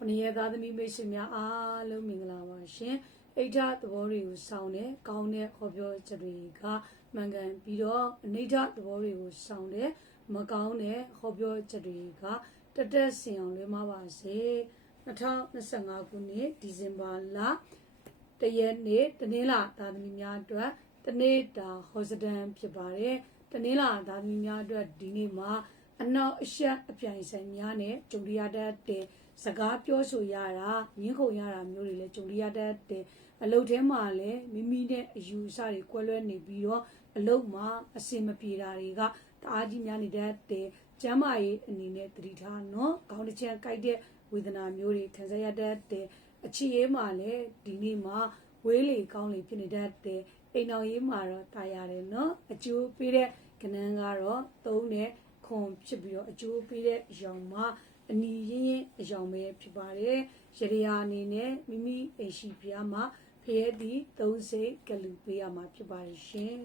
ခုနှစ်ရက်သားသမီးမိတ်ဆွေများအားလုံးမင်္ဂလာပါရှင်အိဋ္ဌသဘောတွေကိုစောင့်တဲ့ကောင်းတဲ့ဟောပြောချက်တွေကမှန်ကန်ပြီးတော့အနိဋ္ဌသဘောတွေကိုစောင့်တဲ့မကောင်းတဲ့ဟောပြောချက်တွေကတက်တက်စင်အောင်လွှဲမပါစေ2025ခုနှစ်ဒီဇင်ဘာလတရက်နေ့တနင်္လာသားသမီးများအတွက်တနေ့တာဟောစတန်ဖြစ်ပါတယ်တနင်္လာသားသမီးများအတွက်ဒီနေ့မှာ အနောက်အရှက်အပြိုင်ဆိုင်များနဲ့ဂျုံရတတ်တဲ့စကားပြောဆိုရတာငင်းခုန်ရတာမျိုးတွေလည်းဂျုံရတတ်တဲ့အလုပ်ထဲမှာလည်းမိမိနဲ့အယူအဆတွေကွဲလွဲနေပြီးတော့အလုပ်မှာအစင်မပြေတာတွေကတအားကြီးများနေတတ်တဲ့ကျမ်းမာရေးအနေနဲ့သတိထားနော်ခေါင်းတစ်ချမ်းကိုက်တဲ့ဝေဒနာမျိုးတွေခံစားရတတ်တဲ့အခြေရေးမှာလည်းဒီနေ့မှာဝေးလေကောင်းလေဖြစ်နေတတ်တဲ့အိမ်အောင်ရေးမှာတော့တာရတယ်နော်အကျိုးပေးတဲ့ကဏ္ဍကတော့သုံးတဲ့ ခွန်ဖြစ်ပြီးတော့အကျိုးပေးတဲ့အယောင်မှာအနီရင်းရင်အယောင်ပဲဖြစ်ပါတယ်ရရယာအနေနဲ့မိမိအိမ်ရှိဖျားမှာဖရဲသည်သုံးစိတ်ကလူပေးရမှာဖြစ်ပါတယ်ရှင်